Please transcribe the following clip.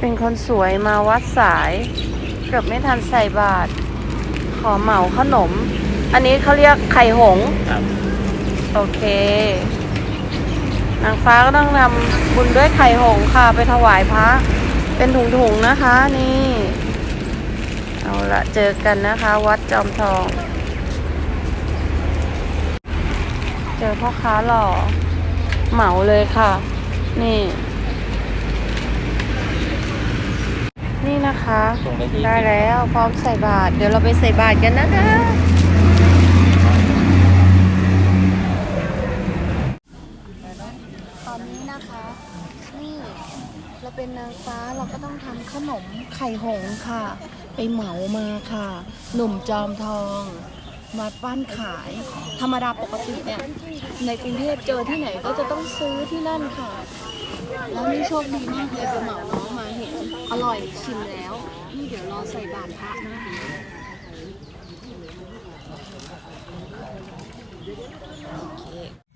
เป็นคนสวยมาวัดสาย เกือบไม่ทันใส่บาทขอเหมาขนม อันนี้เขาเรียกไข่หงส์ครับโอเค นางฟ้าก็ต้องนำบุญด้วยไข่หงส์ค่ะ ไปถวายพระ เป็นถุงๆนะคะ นี่ เอาละเจอกันนะคะ วัดจอมทอง เจอพ่อค้าหล่อเหมาเลยค่ะ นี่ นี่นะคะ ส่งได้ที่ได้แล้วพร้อมใส่บาตรเดี๋ยวเราไปใส่บาตรกันนะคะ ตอนนี้นะคะ นี่เราเป็นนางฟ้าเราก็ต้องทำขนมไข่หงส์ค่ะ ไปเหมามาค่ะ หนุ่มจอมทอง มาปั้นขาย ธรรมดาปกติเนี่ย ในกรุงเทพเจอที่ไหนก็จะต้องซื้อที่นั่นค่ะ แล้วนี่โชคดีมากเลยไปเหมาน้องมา เห็นอร่อยชิมแล้ว นี่เดี๋ยวรอใส่บาตรพระนะคะ